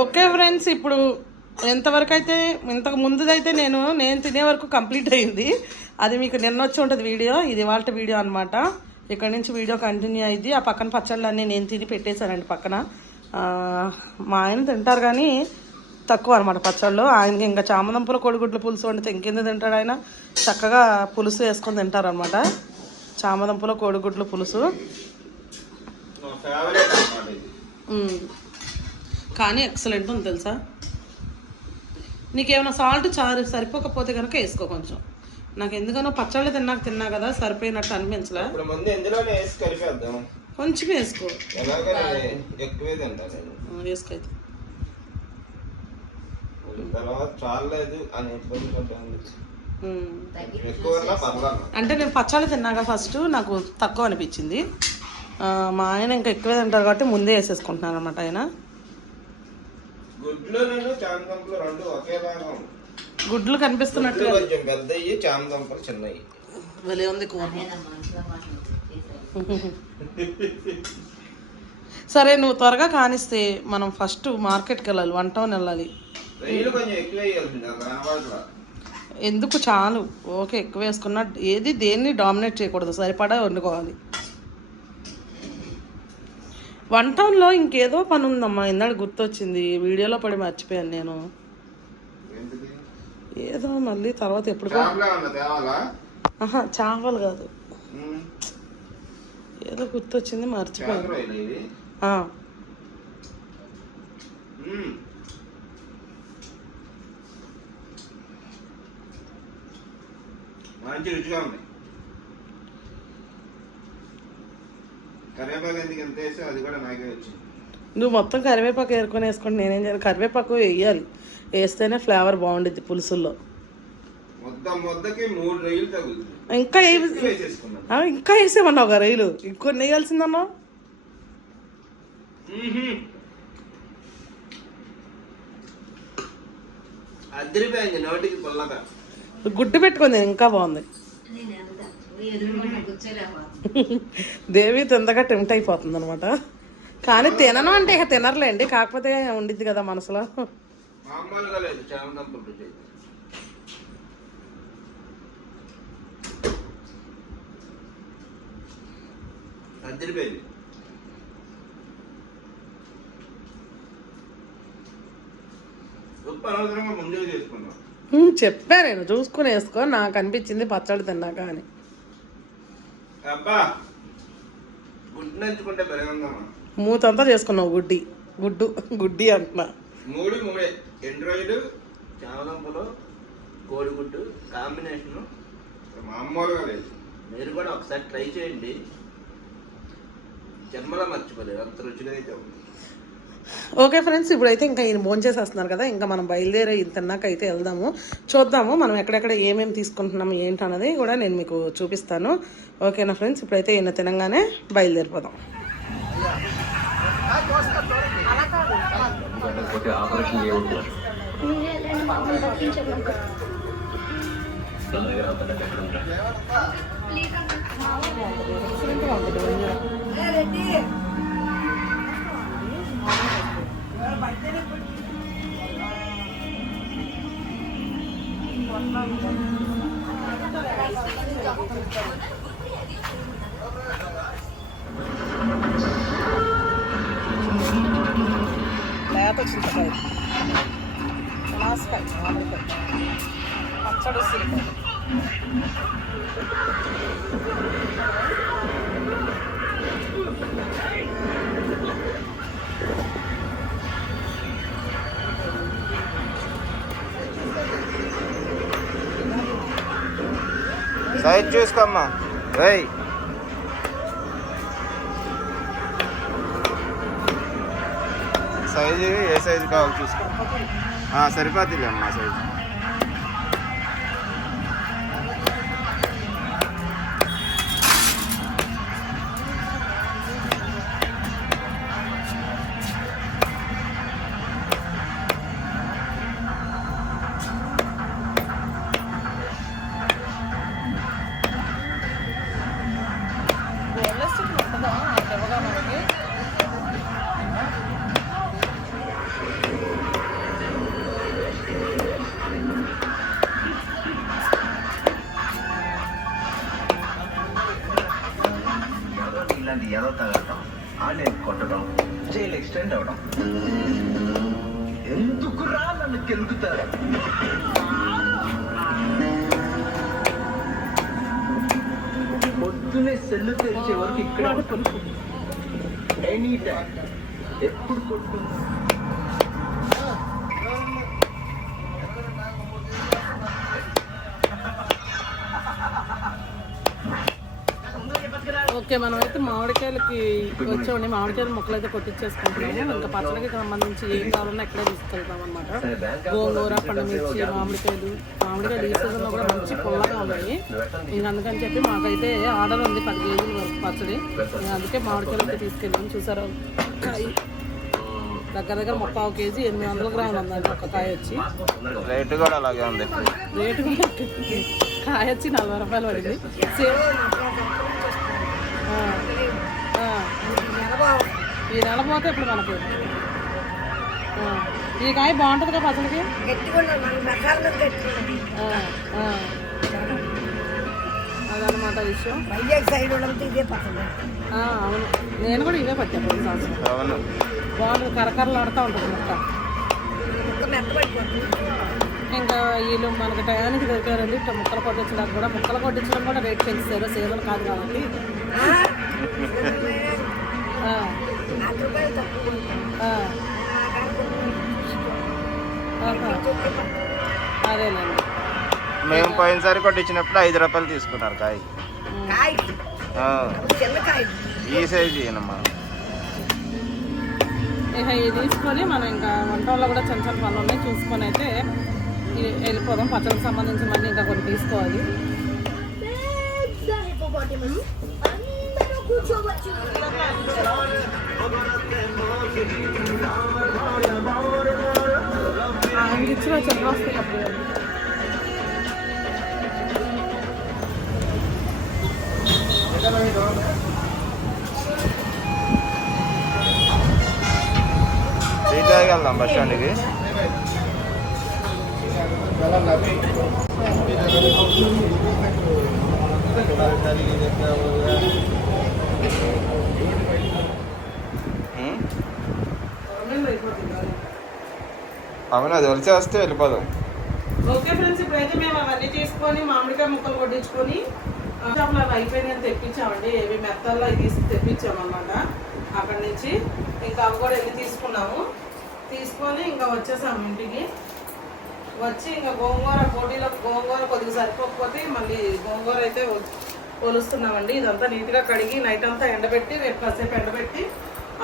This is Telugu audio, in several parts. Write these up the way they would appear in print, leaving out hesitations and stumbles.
ఓకే ఫ్రెండ్స్, ఇప్పుడు ఎంతవరకు అయితే ఇంతకు ముందుదైతే నేను తినే వరకు కంప్లీట్ అయింది. అది మీకు నిన్న వచ్చి ఉంటుంది వీడియో. ఇది వాళ్ళ వీడియో అనమాట. ఇక్కడ నుంచి వీడియో కంటిన్యూ అయింది. ఆ పక్కన పచ్చళ్ళన్నీ నేను తిని పెట్టేశానండి పక్కన. మా ఆయన తింటారు కానీ తక్కువ అనమాట పచ్చళ్ళు. ఆయనకి ఇంకా చామదంపుల కోడిగుడ్ల పులుసు వండితే ఇంకెందు తింటాడు ఆయన. చక్కగా పులుసు వేసుకొని తింటారు అనమాట. చామదంపుల కోడిగుడ్ల పులుసు కానీ ఎక్సలెంట్ ఉంది తెలుసా. నీకేమైనా సాల్ట్ సరిపోకపోతే కనుక వేసుకో కొంచెం. నాకు ఎందుకనో పచ్చళ్ళు తిన్నా కదా సరిపోయినట్టు అనిపించలే. కొంచెం వేసుకో, వేసుకో. అంటే నేను పచ్చళ్ళు తిన్నాగా ఫస్ట్ నాకు తక్కువ అనిపించింది. మా ఆయన ఇంకా ఎక్కువే తింటారు కాబట్టి ముందే వేసేసుకుంటున్నాను అనమాట ఆయన. గుడ్లు కనిపిస్తున్నట్టు భలే ఉంది కూర. సరే నువ్వు త్వరగా కానిస్తే మనం ఫస్ట్ మార్కెట్కి వెళ్ళాలి, 1 టౌన్ వెళ్ళాలి. ఎందుకు చాలు, ఓకే. ఎక్కువ వేసుకున్నా ఏది దేన్ని డామినేట్ చేయకూడదు, సరిపడా వండుకోవాలి. 1 టౌన్లో ఇంకేదో పని ఉందమ్మా, ఇందాక గుర్తొచ్చింది. వీడియోలో పడి మర్చిపోయాను నేను. ఏదో మళ్ళీ తర్వాత ఎప్పుడు చేపలు కాదు, ఏదో గుర్తొచ్చింది మర్చిపోయాను. మంచి రుచిగా ఉంది. కరివేపాకు ఎందుకు ఎంత వేస్తే అది కూడా నాకే వచ్చింది. నువ్వు మొత్తం కరివేపాకు ఏరుకొని వేసుకుంటే నేనేం చేయాలి? కరివేపాకు వేయాలి, వేస్తేనే ఫ్లేవర్ బాగుంటుంది పులుసుల్లో. ముద్దకి 3 రొయ్యలు తగులుతుంది. ఇంకా వేసేమన్నావు ఒక రొయ్యలు, ఇంకొన్ని వేయాల్సిందన్నావు. అదిరిపోయింది నోటికి పుల్లగా. గుడ్డు పెట్టుకుంది ఇంకా బాగుంది. దేవి తొందరగా టెంప్ట్ అయిపోతుంది అనమాట. కానీ తినను అంటే ఇక తినర్లేండి, కాకపోతే ఉండిద్ది కదా మనసులో. చెప్పా నేను, చూసుకుని వేసుకో. నాకు అనిపించింది పచ్చడి తిన్నాక అని. మూతంతా చేసుకున్నావు గుడ్డి అంటున్నా. 3 ఎండు రొయ్యలు, చామదుంపలు, కోడిగుడ్డు కాంబినేషన్ మామూలుగా లేదు. మీరు కూడా ఒకసారి ట్రై చేయండి, జన్మలో మర్చిపోలేదు, అంత రుచిగా అయితే ఉంది. ఓకే ఫ్రెండ్స్, ఇప్పుడైతే ఇంకా ఈయన భోంచేసేస్తున్నారు కదా, ఇంకా మనం బయలుదేరే తిన్నాక అయితే వెళ్దాము. చూద్దాము మనం ఎక్కడెక్కడ ఏమేమి తీసుకుంటున్నాము ఏంటన్నది కూడా నేను మీకు చూపిస్తాను. ఓకేనా ఫ్రెండ్స్, ఇప్పుడైతే ఈయన తినంగానే బయలుదేరిపోదాం. లేత చింతకాయ, పనాసకాయ, మామిడికాయ, పచ్చడి, ఉసిరికాయ. సైజ్ చూసుకోమ్మా. సైజు ఏ సైజు కావాలి చూసుకో. సరిపోతుంది అమ్మా సైజు. ఎందుకురా నన్ను కెలుకుతారు? పొద్దునే సెల్లు తెరిచే వరకు ఇక్కడ ఎనీ టైం ఎప్పుడు కొట్టు. ఓకే, మనమైతే మామిడికాయలకి వచ్చామండి. మామిడికాయలు ముక్కలు అయితే కొట్టించేసుకుంటున్నాము. ఇంకా పచ్చడికి సంబంధించి ఏం కావాలన్నా ఇక్కడే తీసుకెళ్తాం అనమాట. గోంగూర, పండుమిర్చి, మామిడికాయలు ఈ సీజన్లో కూడా మంచి పుల్లగా ఉన్నాయి. ఇంకా అందుకని చెప్పి మాకైతే ఆర్డర్ ఉంది 10 కేజీల వరకు పచ్చడి. అందుకే మామిడికాయలు అయితే తీసుకెళ్ళాము. చూసారా, దగ్గర 3/4 కేజీ 800 గ్రాములు ఉందండి ఒక కాయ వచ్చి. రేటు కూడా అలాగే ఉంది. రేటు కూడా కాయ వచ్చి 40 రూపాయలు పడింది. ఈ నెల పోతే ఇప్పుడు మనకి ఈ కాయ బాగుంటుంది కదా పచ్చడికి. అదనమాట విషయం. అవును, నేను కూడా ఇవే పట్టాను బాగుంటుంది. కరకరలు ఆడుతూ ఉంటుంది ముక్క. ఇంకా వీళ్ళు మనకి టయానికి దొరికారండి. ముక్కలు కొట్టించడం కూడా రేట్ పెంచారు. సీజన్ కాదు కాబట్టి. అదేనండి, మేము పోయినసారి కొట్టించినప్పుడు 5 రూపాయలు తీసుకున్నారు కాయ. ఈ సైజు ఏనమ్మా. ఇక ఇది తీసుకొని మనం ఇంకా వంటల్లో కూడా చిన్న చిన్న పనులు ఉన్నాయి చూసుకొని అయితే వెళ్ళిపోదాం. పచ్చడికి సంబంధించి మళ్ళీ ఇంకా కొన్ని తీసుకోవాలి. ఇచ్చిన చెట్లు వస్తాయి అప్పుడు. వెళ్దాం బస్ స్టాండ్కి. అవును, అది వలిసి వస్తే వెళ్ళిపోదాం. ఓకే ఫ్రెండ్స్, ఇప్పుడైతే మేము అవన్నీ తీసుకొని మామిడికాయ ముక్కలు కొట్టించుకొని అవి అయిపోయినాయి తెప్పించామండి. ఏవి మెత్తల్లో తీసి తెప్పించామన్నమాట అక్కడి నుంచి. ఇంకా అవి కూడా వెళ్ళి తీసుకొని ఇంకా వచ్చేసాము ఇంటికి. వచ్చి ఇంకా గోంగూర కొద్దిగా సరిపోకపోతే మళ్ళీ గోంగూర అయితే కొలుస్తున్నామండి. ఇదంతా నీట్గా కడిగి నైట్ అంతా ఎండబెట్టి రేపు కాసేపు ఎండబెట్టి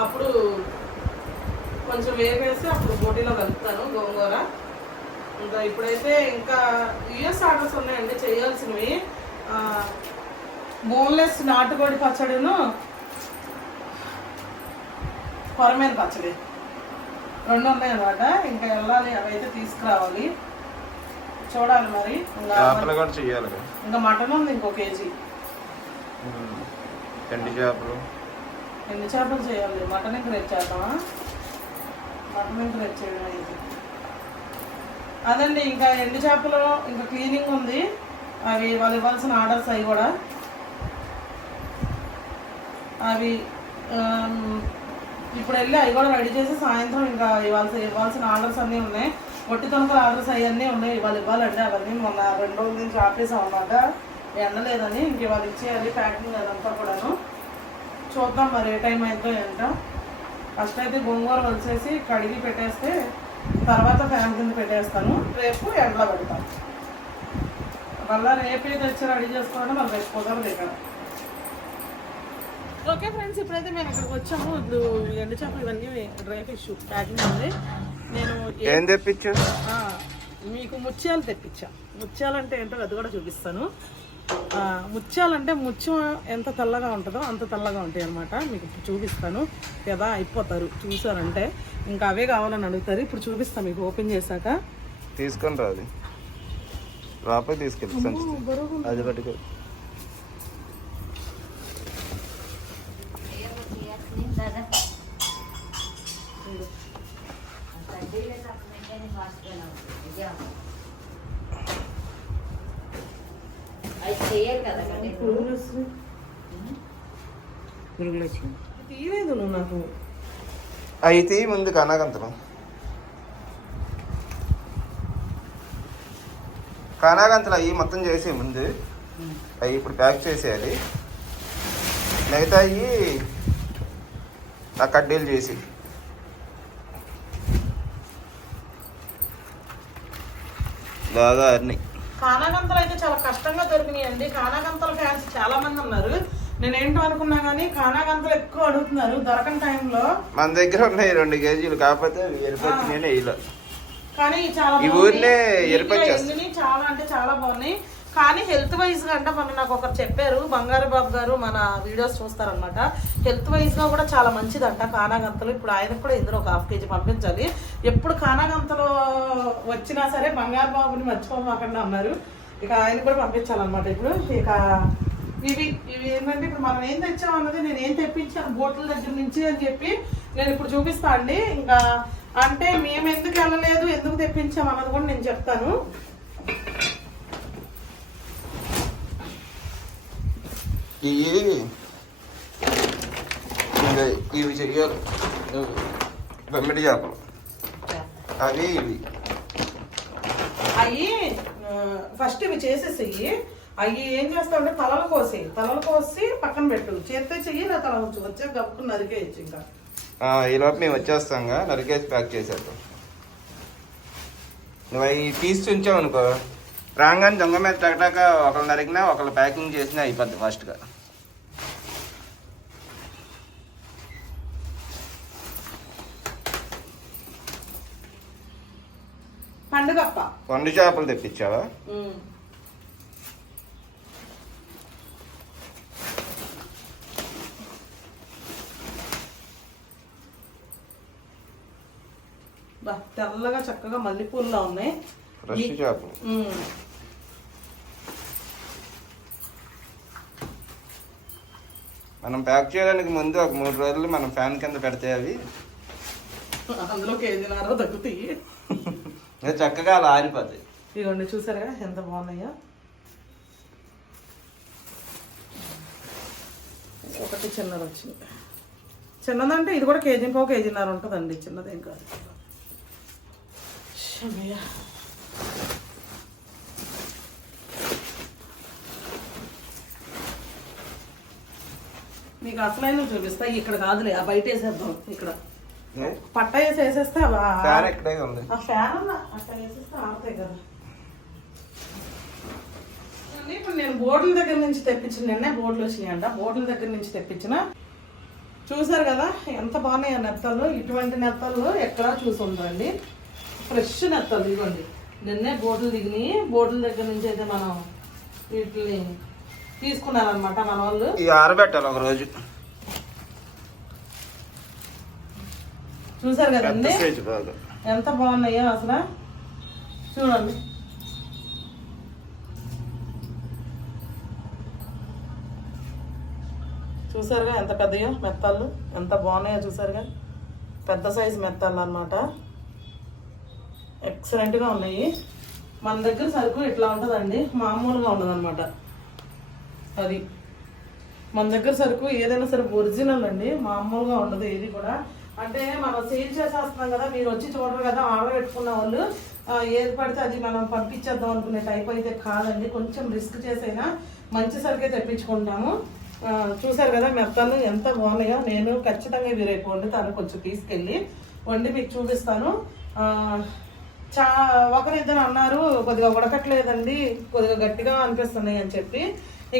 అప్పుడు కొంచెం వేసి అప్పుడు బోటీలో కలుపుతాను గోంగూర. ఇంకా ఇప్పుడైతే ఇంకా యూఎస్ ఆర్డర్స్ ఉన్నాయండి చేయాల్సినవి. బోన్లెస్ నాటుకోడి పచ్చడిను కొరమేను పచ్చడి 2 ఉన్నాయి అన్నమాట. ఇంకా వెళ్ళాలి, అవైతే తీసుకురావాలి. చూడాలి మరి. ఇంకా మటన్ ఉంది ఇంకో కేజీ. ఎండు చేపలు చేయాలి. మటన్ ఇంక రేపు చేద్దామా? మటన్ ఇంక రేపు చేయడం అయితే అదండి. ఇంకా ఎండు చేపలు ఇంకా క్లీనింగ్ ఉంది. అవి వాళ్ళు ఇవ్వాల్సిన ఆర్డర్స్ అవి కూడా అవి ఇప్పుడు వెళ్ళి అవి కూడా రెడీ చేసి సాయంత్రం ఇంకా ఇవ్వాల్సిన ఆర్డర్స్ అన్నీ ఉన్నాయి. ఒట్టి తొనకల ఆర్డర్స్ అవన్నీ ఉన్నాయి. ఇవాళ ఇవ్వాలండి. అవన్నీ మొన్న 2 రోజుల నుంచి ఆపేసాం అన్నమాట, ఎండలేదని. ఇంక ఇవాళ ఇచ్చేయాలి ప్యాకింగ్ అదంతా కూడాను. చూద్దాం మరి ఏ టైం అయితే ఏంటో. ఫస్ట్ అయితే గోంగూర వలిసేసి కడిగి పెట్టేస్తే తర్వాత ఫ్యాన్ కింద పెట్టేస్తాను. రేపు ఎండలో పెడతాను. మళ్ళీ రేపే తెచ్చి రెడీ చేసుకోవడం మళ్ళీ రేపు కుదరదు ఇక్కడ. ఓకే ఫ్రెండ్స్, ఇప్పుడైతే మేము ఇక్కడికి వచ్చాము. ఇప్పుడు ఎండు చేపలు ఇవన్నీ డ్రై ఫిష్ ప్యాకింగ్ ఉంది. నేను ఏం తెప్పించు మీకు ముత్యాలు తెప్పించా. ముత్యాలంటే ఏంటో అది కూడా చూపిస్తాను. ముత్యాలంటే ముత్యం ఎంత తెల్లగా ఉంటుందో అంత తెల్లగా ఉంటాయి అనమాట. మీకు ఇప్పుడు చూపిస్తాను కదా, అయిపోతారు చూసారంటే. ఇంకా అవే కావాలని అడుగుతారు. ఇప్పుడు చూపిస్తాను మీకు ఓపెన్ చేశాక. తీసుకొని రాదు రాపై తీసుకెళ్ళి అది పట్టుకో. తీయలేదు నువ్వు నాకు. అయితే ముందు కానాగంతలు అవి మొత్తం చేసే ముందు అవి ఇప్పుడు ప్యాక్ చేసేయాలి. మిగతా అవి ఆ కడ్డీలు చేసి బాగా అన్ని. కానాగంతలు అయితే చాలా కష్టంగా దొరికినాయండి. కానాగంతల ఫ్యాన్స్ చాలా మంది ఉన్నారు. నేనేంటో అనుకున్నా కానీ కానాగంతలు ఎక్కువ అడుగుతున్నారు దొరకని టైంలో. మన దగ్గర ఉన్నాయి 2 కేజీలు, కాకపోతే ఎరుపొచ్చినాయి ఇలా. కానీ చాలా ఈ ఊరినే ఎరుపొచ్చేస్తాయి. చాలా అంటే చాలా బాగున్నాయి. కానీ హెల్త్ వైజ్ గా అంటే మొన్న నాకు ఒకరు చెప్పారు, బంగారు బాబు గారు మన వీడియోస్ చూస్తారనమాట. హెల్త్ వైజ్ గా కూడా చాలా మంచిదంట కానాగంతలు. ఇప్పుడు ఆయనకు కూడా ఇందులో ఒక 1/2 కేజీ పంపించాలి. ఎప్పుడు కానాగంతలు వచ్చినా సరే బంగారు బాబుని మర్చిపోమాకండి అన్నారు. ఇక ఆయన కూడా పంపించాలన్నమాట. ఇప్పుడు ఇక ఇవి ఏంటంటే ఇప్పుడు మనం ఏం తెచ్చామన్నది నేను ఏం తెప్పించాను బోట్ల దగ్గర నుంచి అని చెప్పి నేను ఇప్పుడు చూపిస్తా అండి. ఇంకా అంటే మేము ఎందుకు వెళ్ళలేదు, ఎందుకు తెప్పించాం అన్నది కూడా నేను చెప్తాను. ఇవి చెయ్యాలి బొమ్మిడి చేపలు అవి ఇవి ఫస్ట్ ఇవి చేసేసేయి. అవి ఏం చేస్తామంటే తలలు కోసి పక్కన పెట్టు. చేస్తే చెయ్యి నా తల ఉంచు, వచ్చే గప్పుకు నరికేయచ్చు. ఇంకా ఈలోపు మేము వచ్చేస్తాం, నరికేసి ప్యాక్ చేసేద్దాం. నువ్వు అవి తీసి ఉంచావు అనుకో, రాగానే దొంగ మీద టకటాక ఒకళ్ళు నరికినా ఒకళ్ళు ప్యాకింగ్ చేసినా అయిపోద్ది ఫాస్ట్గా. పండు చేపలు తెప్పించావా? తెల్లగా చక్కగా మల్లెపూలులా ఉన్నాయి ఫ్రెష్ చేపలు. మనం ప్యాక్ చేయడానికి ముందు ఒక 3 రోజులు మనం ఫ్యాన్ కింద పెడితే అవి అందులో కేజీన్నర తగ్గుతాయి. చక్కగా అలా ఆరిపోతాయి. ఇదిగోండి చూసారా ఎంత బాగున్నాయో. ఒకటి చిన్నది వచ్చింది. చిన్నదంటే ఇది కూడా కేజీన్నర ఉంటుందండి, చిన్నదేం కాదు. మీకు అసలైన చూపిస్తా. ఇక్కడ కాదులే, ఆ బయట వేసేద్దాం. ఇక్కడ పట్ట వేసేస్తే ఆ ఫ్యాన్ అట్లా వేసేస్తే ఆడతాయి కదా. ఇప్పుడు నేను బోట్ల దగ్గర నుంచి తెప్పించిన, నిన్నే బోట్లు వచ్చినాయంట, బోట్ల దగ్గర నుంచి తెప్పించిన. చూసారు కదా ఎంత బాగున్నాయి ఆ నెత్తలు. ఇటువంటి నెత్తలు ఎక్కడా చూసి ఉండరండి, ఫ్రెష్ నెత్తలు. ఇదిగోండి నిన్నే బోట్లు దిగినాయి. బోట్ల దగ్గర నుంచి అయితే మనం వీటిని తీసుకున్నారనమాట మన వాళ్ళు. ఆరబెట్టాలి ఒక రోజు. చూసారు కదండి ఎంత బాగున్నాయో అసలు. చూడండి చూసారుగా ఎంత పెద్దయో మెత్తళ్ళు, ఎంత బాగున్నాయో చూసారుగా. పెద్ద సైజు మెత్తళ్ళు అనమాట, ఎక్సలెంట్గా ఉన్నాయి. మన దగ్గర సరుకు ఇట్లా ఉంటుందండి, మామూలుగా ఉండదు అనమాట. అది మన దగ్గర సరుకు ఏదైనా సరే ఒరిజినల్ అండి, మామూలుగా ఉండదు ఏది కూడా. అంటే మనం సేల్ చేసేస్తున్నాం కదా, మీరు వచ్చి చూడరు కదా, ఆర్డర్ పెట్టుకున్న వాళ్ళు ఏది పడితే అది మనం పంపించేద్దాం అనుకునే టైప్ అయితే కాదండి. కొంచెం రిస్క్ చేసైనా మంచి సరుకే తెప్పించుకుంటాము. చూసారు కదా మెత్తలు ఎంత బాగున్నాయో. నేను ఖచ్చితంగా ఇవి రేపు వండుతాను, కొంచెం తీసుకెళ్ళి వండి మీకు చూపిస్తాను. ఒకరిద్దరు అన్నారు కొద్దిగా ఉడకట్లేదండి, కొద్దిగా గట్టిగా అనిపిస్తున్నాయి అని చెప్పి.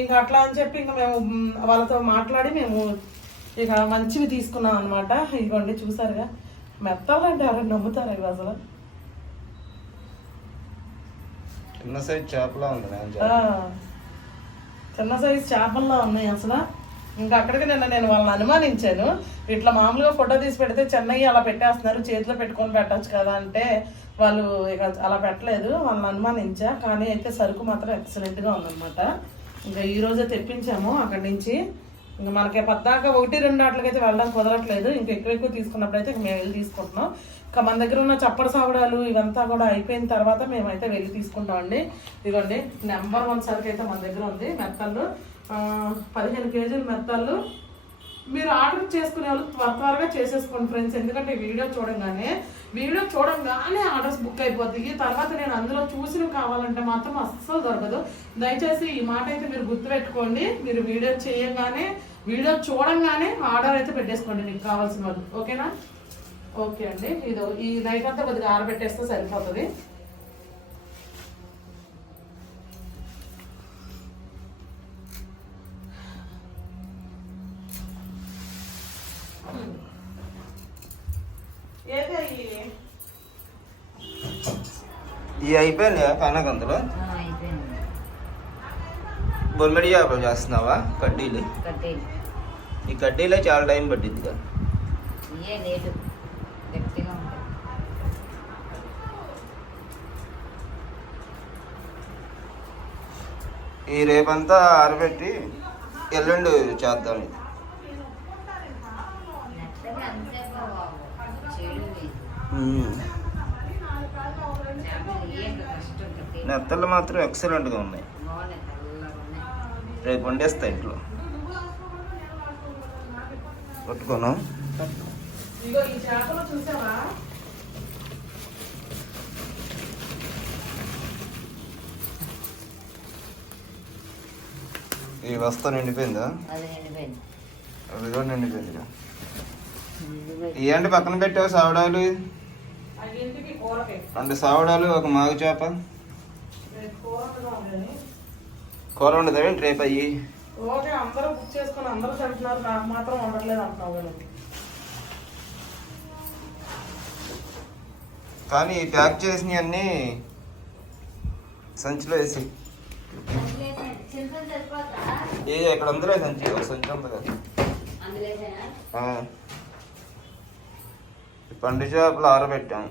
ఇంకా అట్లా అని చెప్పి ఇంకా మేము వాళ్ళతో మాట్లాడి మేము ఇక మంచివి తీసుకున్నాం అనమాట. ఇదిగోండి చూసారుగా మెత్తలు అంటే ఎవరైనా నమ్ముతారా ఇవి అసలు. చిన్న సైజ్ చేపలా ఉంది, చిన్న సైజు చేపల్లో ఉన్నాయి అసలు. ఇంకా అక్కడికి నేను వాళ్ళని అనుమానించాను, ఇట్లా మామూలుగా ఫోటో తీసి పెడితే చెన్నై అలా పెట్టేస్తున్నారు, చేతిలో పెట్టుకొని పెట్టచ్చు కదా అంటే వాళ్ళు ఇక అలా పెట్టలేదు. వాళ్ళని అనుమానించా, కానీ అయితే సరుకు మాత్రం ఎక్సలెంట్గా ఉందన్నమాట. ఇంకా ఈరోజే తెప్పించాము అక్కడి నుంచి. ఇంకా మనకి పద్దాక 1-2 ఆటలకైతే వెళ్ళడం కుదరట్లేదు. ఇంకా ఎక్కువ తీసుకున్నప్పుడు అయితే మేము వెళ్ళి తీసుకుంటున్నాం. ఇంకా మన దగ్గర ఉన్న చప్పడి సాగుడాలు ఇవంతా కూడా అయిపోయిన తర్వాత మేమైతే వెళ్ళి తీసుకుంటామండి. ఇదిగోండి నెంబర్ 1 సరుకు అయితే మన దగ్గర ఉంది. మెత్తళ్ళు 15 కేజీలు మెత్తళ్ళు మీరు ఆర్డర్ చేసుకునే వాళ్ళు త్వరగా చేసేసుకోండి ఫ్రెండ్స్. ఎందుకంటే వీడియో చూడంగానే ఆర్డర్స్ బుక్ అయిపోతాయి. తర్వాత నేను అందులో చూసినవి కావాలంటే మాత్రం అస్సలు దొరకదు. దయచేసి ఈ మాట అయితే మీరు గుర్తుపెట్టుకోండి. మీరు వీడియో చూడంగానే ఆర్డర్ అయితే పెట్టేసుకోండి మీకు కావాల్సిన వాళ్ళు. ఓకేనా? ఓకే అండి. ఈ నైట్ అంతా కొద్దిగా ఆరబెట్టేస్తే సరిపోతుంది. ఇవి అయిపోయినాయా పానకంతలో? బొమ్మిడి చేపలు చేస్తున్నావా? కడ్డీలు. ఈ కడ్డీలే చాలా టైం పట్టింది కదా. ఈ రేపంతా ఆరబెట్టి ఎల్లుండి చేద్దాం. ఇది నెత్తలు మాత్రం ఎక్సలెంట్గా ఉన్నాయి. రేపు వండేస్తా ఇంట్లో. పట్టుకోను. ఈ వస్తా నిండిపోయిందా? అది కూడా నిండిపోయిందిగా. ఏంటి పక్కన పెట్టావు సావడాలు? 2 సావడాలు, 1 మాగు చేప. కూర ఉండదు ఏంటి రేపు? అయ్యి ఓకే, అందరూ బుక్ చేసుకుని అందరూ తింటున్నారు, నాకు మాత్రం వండట్లేదు అంటున్నావు కదా. కానీ ప్యాక్ చేసినవన్నీ సంచిలో వేసి ఇక్కడ అందులో సంచి, ఒక సంచి ఉంది కదా. పండు చేపలు ఆరబెట్టాము.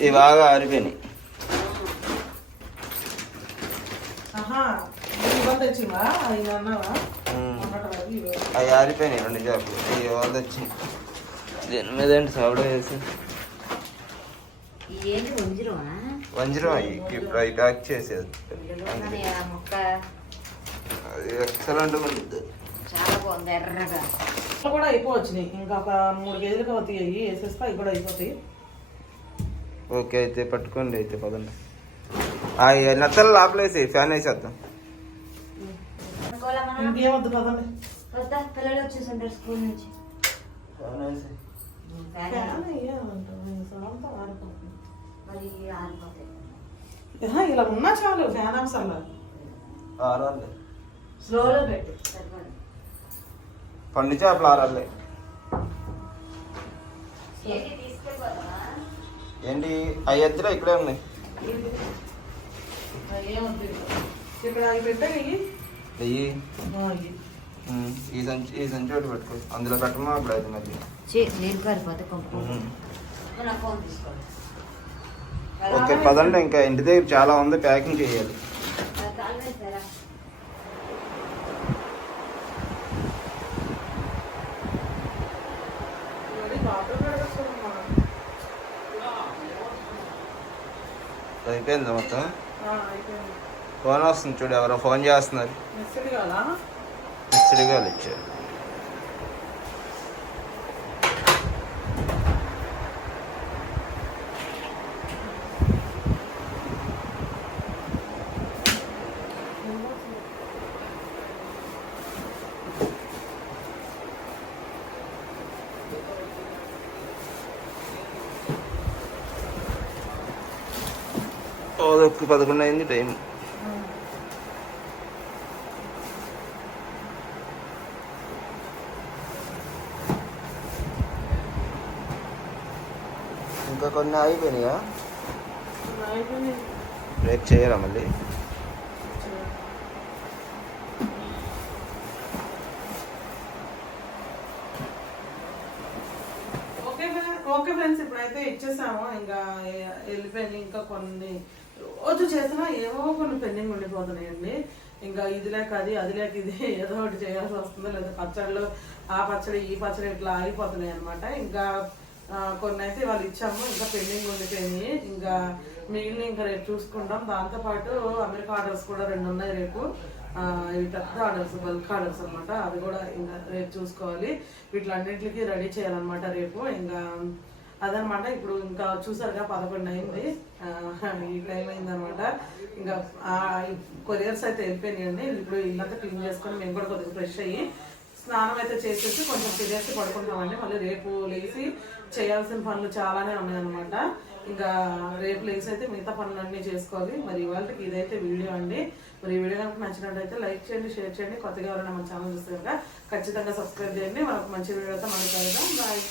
ఇవి బాగా ఆరిపోయినాయి. అవి ఆరిపోయినాయి 2 చేపలు. ఇవి వాళ్ళు వచ్చి దీని మీద ఏంటి సౌడ వేసి వంజరం అవి ఇప్పుడు అవి ప్యాక్ చేసేది. అది ఎక్సలెంట్ ఉంది. కూడా అయిపోవచ్చినాయి. ఇంకా ఒక 3 కేజీలకు అవుతాయి. అవి వేసేస్తే అవి కూడా అయిపోతాయి. ఓకే అయితే పట్టుకోండి. అయితే పదండి. నెత్తలు లోపలేసి ఫ్యాన్ వేసేద్దాం. ఇంకేమొద్దు పదండి. పిల్లలు వచ్చేసింటారు స్కూల్ నుంచి. ఇలా ఉన్నా చాలు, ఫ్యాన్ అవసరం లేదు. స్లోలో పెట్టు. పండు చేపలు ఆరాలి. ఏంటి అవి ఎద్దులో ఇక్కడే ఉన్నాయి. ఇక్కడ అవి పెట్టాయి. ఈ సంచి ఒకటి పెట్టుకో, అందులో కట్టమా. అప్పుడు అయితే మరి ఓకే పదండి. ఇంకా ఇంటి దగ్గర చాలా ఉంది, ప్యాకింగ్ చేయాలి. అయిపోయింది మొత్తం. ఫోన్ వస్తుంది చూడు, ఎవరో ఫోన్ చేస్తున్నారు. మిస్టరీ కాల్ ఇచ్చారు. ఓదొక్కు 11 అయింది టైం. ఇంకా కొన్ని అయిపోయినాయా? రేపు చేయరా మళ్ళీ? ఓకే ఫ్రెండ్స్, ఇప్పుడైతే ఇచ్చేసాము. ఇంకా వెళ్ళిపోయింది. ఇంకా కొన్ని రోజు చేసినా ఏవో కొన్ని పెండింగ్ ఉండిపోతున్నాయండి. ఇంకా ఇది లేక అది, అది లేక ఇది, ఏదో ఒకటి చేయాల్సి వస్తుందో లేదా పచ్చళ్ళు, ఆ పచ్చడి ఈ పచ్చడి ఇట్లా ఆగిపోతున్నాయి అనమాట. ఇంకా కొన్ని అయితే వాళ్ళు ఇచ్చాము, ఇంకా పెండింగ్ ఉండిపోయినాయి. ఇంకా మిగిలిన ఇంకా రేపు చూసుకుంటాం. దాంతోపాటు అమెరికా ఆర్డర్స్ కూడా 2 ఉన్నాయి రేపు. ఇవి పెద్ద ఆర్డర్స్, బల్క్ ఆర్డర్స్ అనమాట. అవి కూడా ఇంకా రేపు చూసుకోవాలి. వీటిలన్నింటికి రెడీ చేయాలన్నమాట రేపు. ఇంకా అదనమాట. ఇప్పుడు ఇంకా చూసారుగా 11 అయింది, ఈ టైం అయిందనమాట. ఇంకా కొరియర్స్ అయితే వెళ్ళిపోయినాయండి. ఇప్పుడు ఇల్లంతా క్లీన్ చేసుకొని మేము కూడా కొద్దిగా ఫ్రెష్ అయ్యి స్నానం అయితే చేసేసి కొంచెం తినేసి పడుకుంటామండి. మళ్ళీ రేపు లేచి చేయాల్సిన పనులు చాలానే ఉన్నాయన్నమాట. ఇంకా రేపు లేచి అయితే మిగతా పనులన్నీ చేసుకోవాలి. మరి ఇవాళకి ఇదైతే వీడియో అండి. మరి ఈ వీడియో కనుక నచ్చినట్టయితే లైక్ చేయండి, షేర్ చేయండి. కొత్తగా ఎవరైనా మన ఛానల్ చూస్తే కనుక ఖచ్చితంగా సబ్స్క్రైబ్ చేయండి. మనకు మంచి వీడియోతో మనకు కలుద్దాం. బాయ్.